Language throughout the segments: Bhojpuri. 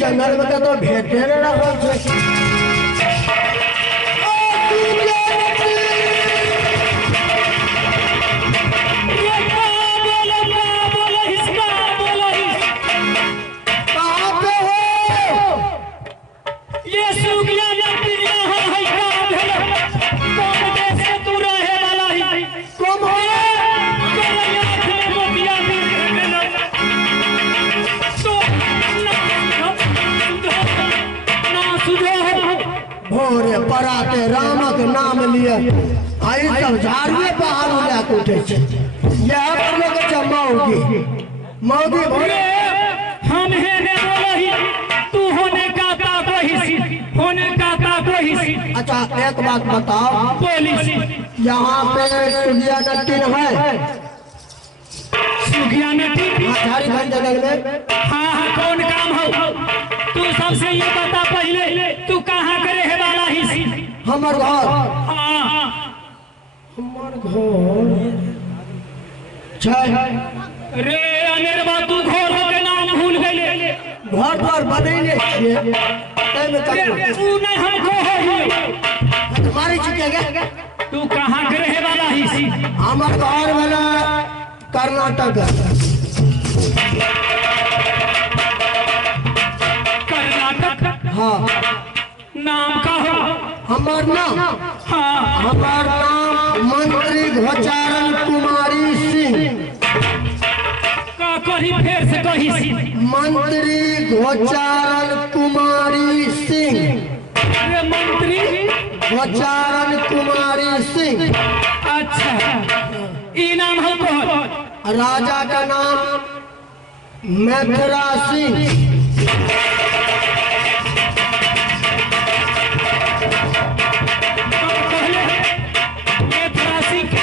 जंगल में तो भेटे रहा पराते राम के नाम लिए आई सब झाड़िए बाहर लेके उठे यह मौगी भोरे हम है ने बोलही तू होने का कोई होने का कोई। अच्छा एक बात बताओ बोली यहाँ पे सुगिया नटीन है सुगिया नटीन झारखंड जंगल में हाँ कौन काम हो तू सबसे ये बता पहले तू कहाँ करे है वाला ही हमर घर हमर घर रे अनेरवा तू घर के नाम भूल गए घर पर बनेले छिए तू नहीं हमको हो तुम्हारी चिकेगा तू कहाँ के रहे वाला ही हमर घर वाला कर्नाटक कर्नाटक हाँ नाम का हो हमार नाम हाँ हमार नाम मंत्री घोचारण कुमारी सिंह का कही फेर से कही मंत्री घोचारण कुमारी सिंह अरे मंत्री घोचारण कुमारी सिंह अच्छा ई नाम हमको राजा का नाम मैथरा सिंह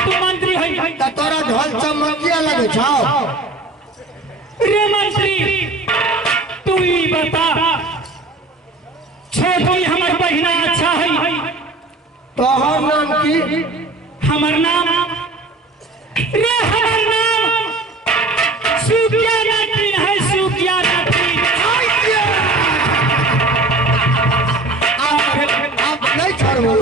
तोरा ढोल चमकिया लगे छाओ रे मंत्री तू ही बता छोटी हमर बहिना अच्छा है तोहर नाम की हमर नाम रे हमर नाम सुकिया नटीन है सुकिया नटीन आप नहीं छोड़ो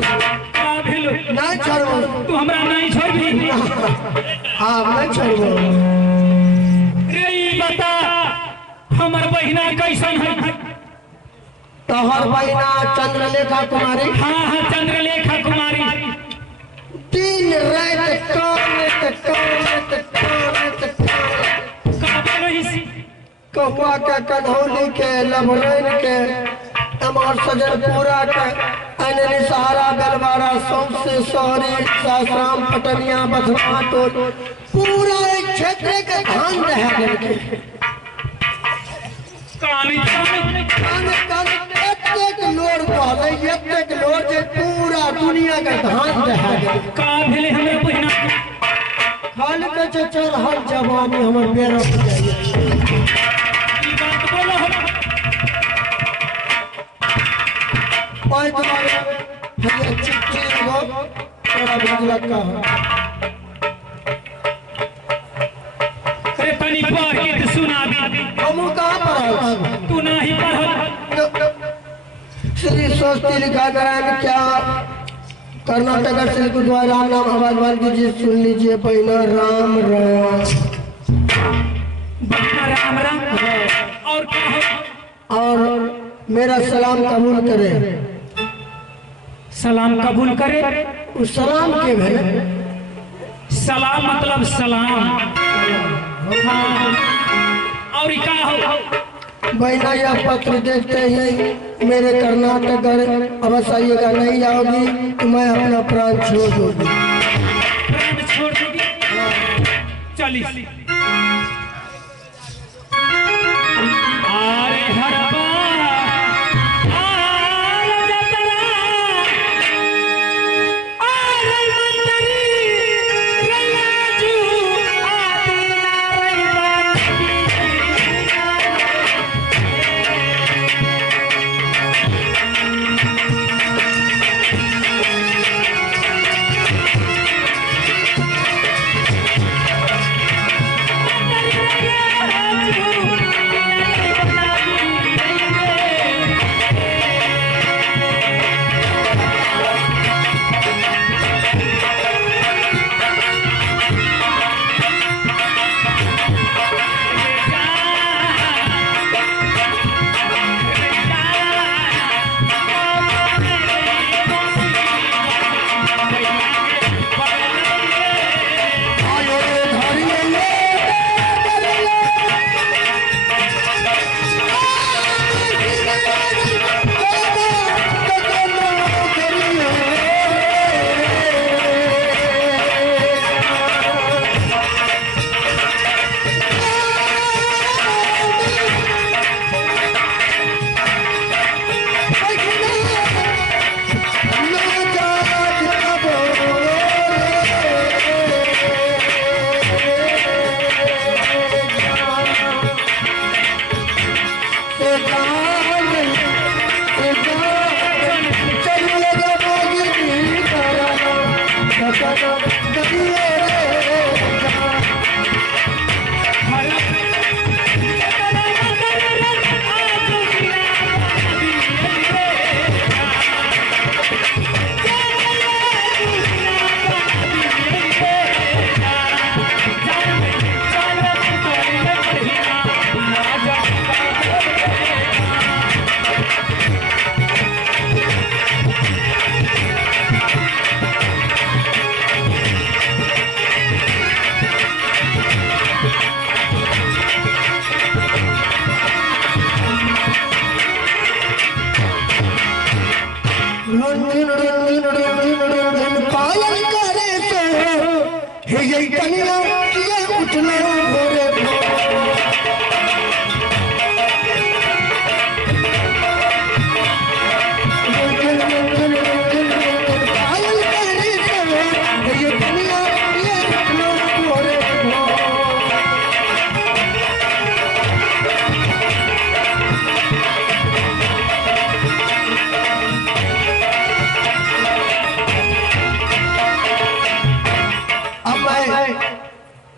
आप नहीं छोड़ो। रे ई बता हमर बहिना कैसन है? तोहर बहिना चंद्रलेखा कुमारी। हाँ चंद्रलेखा कुमारी। दिन रात कहुआ के कन्हौली के लभरैन के अमर सजनपुरा के अननी सहारा बेलवाड़ा सौंसे शहरी सासाराम पटनिया बधवा टोल पूरा एक क्षेत्र के धान रह गए। एक लोड पहले एक लोड जे पूरा दुनिया के धान रह गए। का भेले हमर बहिना? खाल के चचर हर जवानी हमर बेरा हो जाइए। ई बात बोलो हम और तुम्हारे भैया चिट्ठी लगो तेरा बुझला का अरे तनी पढ़ के तो सुना दी। हम कहां पर तू नहीं पढ़ल। श्री स्वस्ति लिखा नारायण क्या कर्नाटक श्री गुरुद्वारा राम नाम आवाज मान कीजिए सुन लीजिए। पहला राम राम राम राम और क्या हो? और मेरा सलाम कबूल करे। सलाम कबूल करे। उस सलाम के भाई सलाम मतलब सलाम। हाँ और क्या हो? बहना यह पत्र देखते ही मेरे कर्नाटक घर अवश्य आइएगा। नहीं जाओगी तो मैं अपना प्राण छोड़ दूंगी। प्राण छोड़ दूंगी? चलिए अरे हरबा आल जतरा अरे मंतरी रैयाजू आदिना रैया।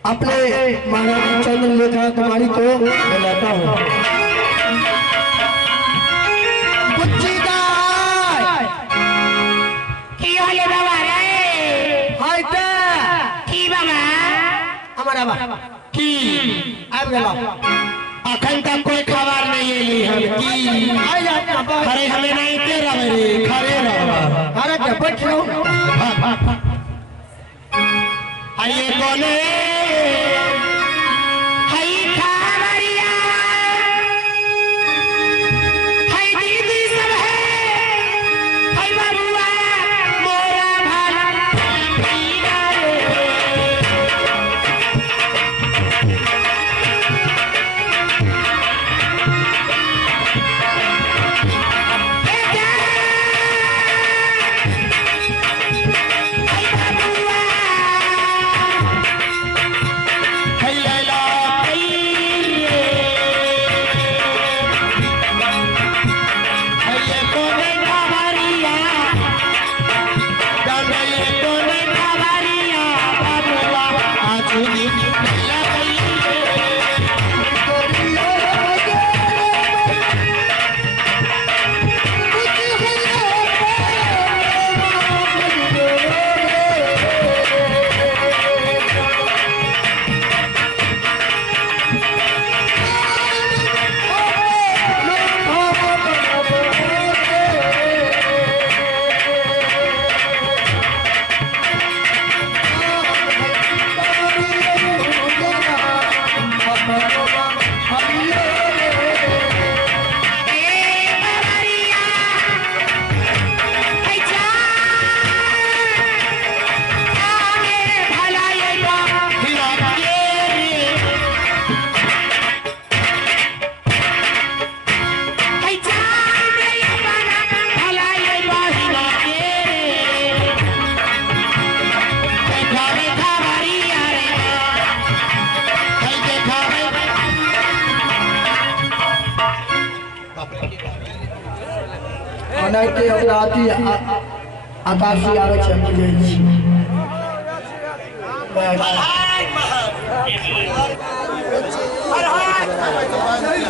अपने महारानी चंद्रलेखा कुमारी को बुलाता हूँ। কি হলে বাবা রে? हाय ता কি বাবা? हमारा बा की आब गेला अखन तक कोई खबर नहीं एली हम की आई जाता बा अरे हमें नहीं ते रहे रे खरे रहा अरे के बैठ लो आइए बोले हाय खावरिया हाय दीदी सब है हाय बबुआ मोरा भाला पीरा रे बनाइते अपराधी आकाशी आरक्षण मिले छी हर हर